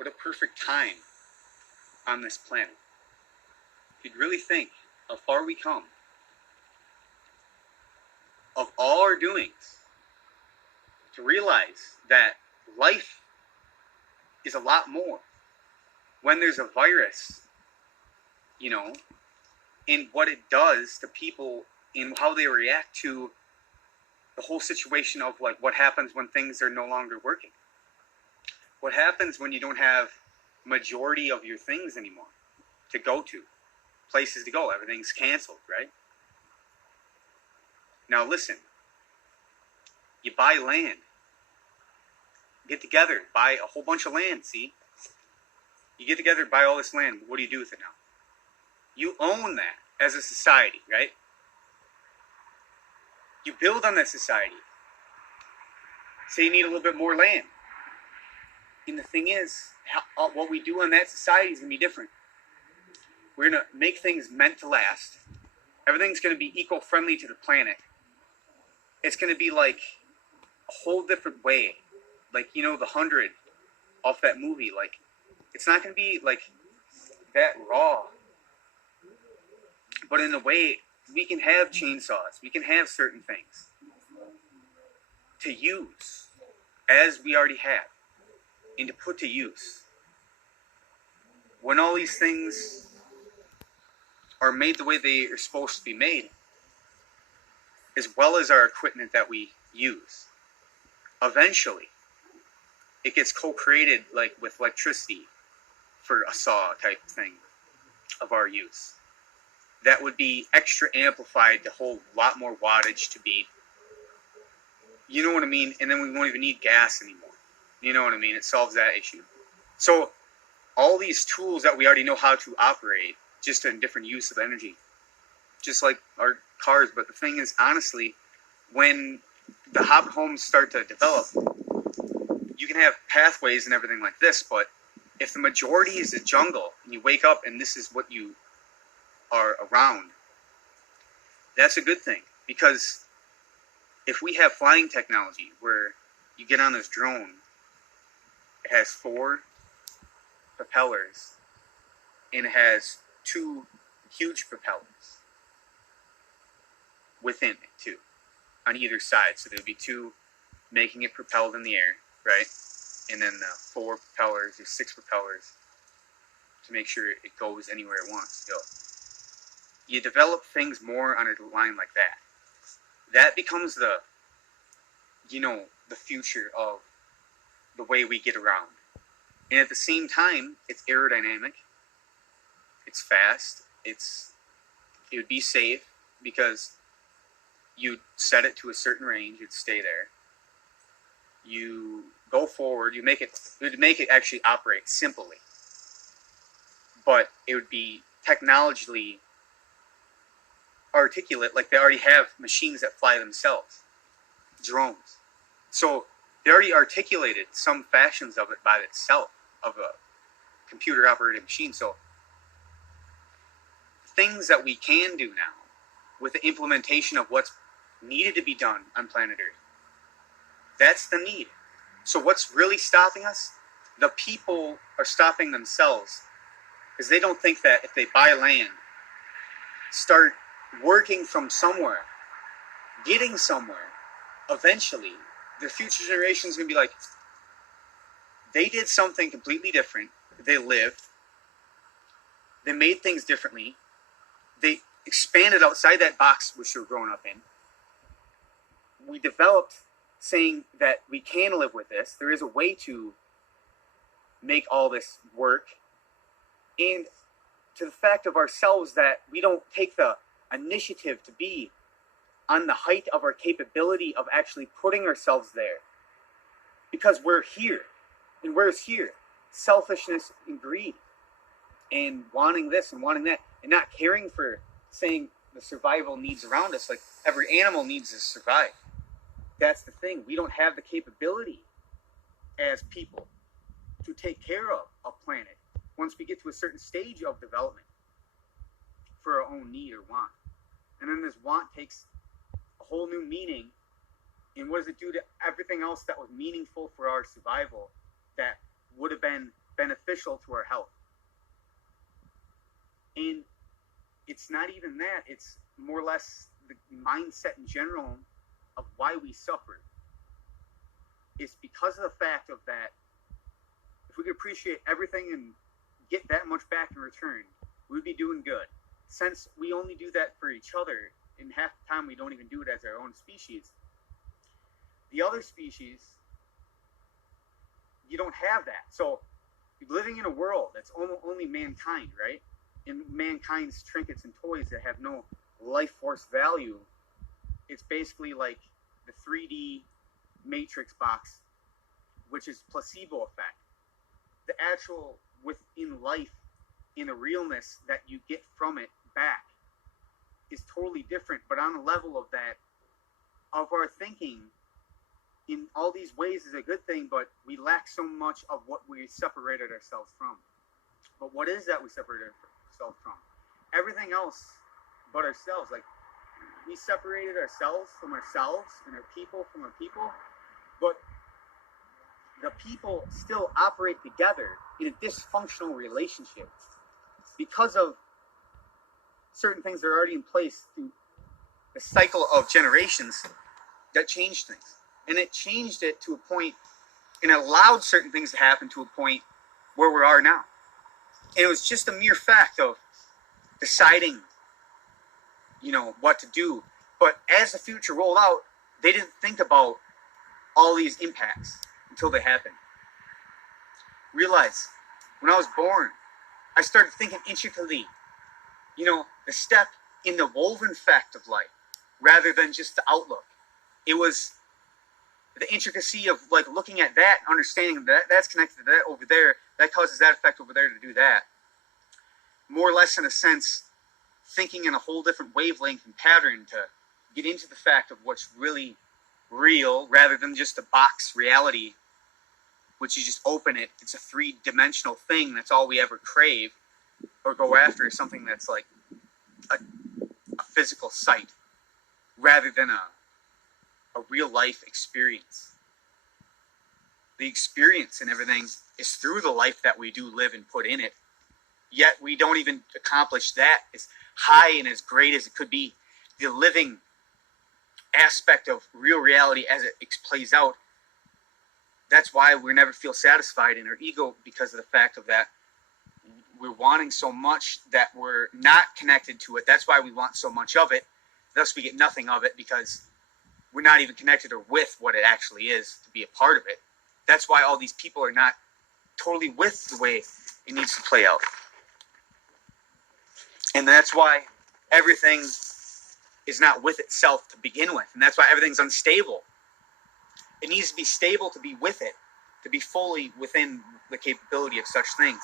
What a perfect time on this planet. If you'd really think how far we come, of all our doings, to realize that life is a lot more. When there's a virus, in what it does to people, in how they react to the whole situation of like what happens when things are no longer working. What happens when you don't have majority of your things anymore to go to, places to go, everything's canceled, right? Now listen, you buy land, get together, buy a whole bunch of land, see? You get together, buy all this land, what do you do with it now? You own that as a society, right? You build on that society. Say you need a little bit more land. And the thing is, what we do on that society is going to be different. We're going to make things meant to last. Everything's going to be eco-friendly to the planet. It's going to be like a whole different way. Like, the 100 off that movie. Like, it's not going to be like that raw. But in a way, we can have chainsaws. We can have certain things to use, as we already have, and to put to use. When all these things are made the way they are supposed to be made, as well as our equipment that we use, eventually it gets co-created like with electricity for a saw type thing of our use. That would be extra amplified to hold a lot more wattage to be, you know what I mean? And then we won't even need gas anymore. You know what I mean? It solves that issue. So all these tools that we already know how to operate, just in different use of energy, just like our cars. But the thing is, honestly, when the hobbit homes start to develop, you can have pathways and everything like this, but if the majority is a jungle, and you wake up and this is what you are around, that's a good thing. Because if we have flying technology where you get on this drone, it has 4 propellers and it has 2 huge propellers within it too, on either side. So there'd be 2 making it propelled in the air, right? And then the 4 propellers or 6 propellers to make sure it goes anywhere it wants to go. You develop things more on a line like that. That becomes the future of the way we get around. And at the same time, it's aerodynamic. It's fast. It would be safe because you set it to a certain range. It'd stay there. You go forward. It would make it actually operate simply. But it would be technologically articulate, like they already have machines that fly themselves, drones. So they already articulated some fashions of it by itself, of a computer operated machine. So things that we can do now with the implementation of what's needed to be done on planet Earth, that's the need. So what's really stopping us? The people are stopping themselves because they don't think that if they buy land, start working from somewhere, getting somewhere, eventually the future generation is going to be like, they did something completely different. They lived. They made things differently. They expanded outside that box which they were growing up in. We developed saying that we can live with this. There is a way to make all this work. And to the fact of ourselves that we don't take the initiative to be on the height of our capability of actually putting ourselves there. Because we're here. And where's here? Selfishness and greed. And wanting this and wanting that. And not caring for saying the survival needs around us. Like every animal needs to survive. That's the thing. We don't have the capability as people to take care of a planet once we get to a certain stage of development for our own need or want. And then this want takes a whole new meaning. And what does it do to everything else that was meaningful for our survival that would have been beneficial to our health. And it's not even that, it's more or less the mindset in general of why we suffer. It's because of the fact of that if we could appreciate everything and get that much back in return, we would be doing good. Since we only do that for each other, and half the time we don't even do it as our own species, the other species, you don't have that. So living in a world that's only mankind, right? And mankind's trinkets and toys that have no life force value, it's basically like the 3D Matrix box, which is placebo effect. The actual within life, in a realness that you get from it back, is totally different. But on the level of that, of our thinking, in all these ways is a good thing, but we lack so much of what we separated ourselves from. But what is that we separated ourselves from? Everything else but ourselves. Like, we separated ourselves from ourselves and our people from our people, but the people still operate together in a dysfunctional relationship because of certain things that are already in place through the cycle of generations that changed things. And it changed it to a point, and allowed certain things to happen to a point where we are now. And it was just a mere fact of deciding, what to do. But as the future rolled out, they didn't think about all these impacts until they happened. Realize, when I was born, I started thinking intricately, the step in the woven fact of life, rather than just the outlook. It was the intricacy of looking at that, understanding that that's connected to that over there, that causes that effect over there to do that. More or less, in a sense, thinking in a whole different wavelength and pattern to get into the fact of what's really real, rather than just a box reality, which you just open it, it's a three-dimensional thing, that's all we ever crave or go after, is something that's like a physical sight, rather than a real-life experience. The experience and everything is through the life that we do live and put in it, yet we don't even accomplish that as high and as great as it could be. The living aspect of real reality as it plays out, that's why we never feel satisfied in our ego, because of the fact of that we're wanting so much that we're not connected to it. That's why we want so much of it, thus we get nothing of it, because we're not even connected or with what it actually is to be a part of it. That's why all these people are not totally with the way it needs to play out. And that's why everything is not with itself to begin with. And that's why everything's unstable. It needs to be stable to be with it, to be fully within the capability of such things.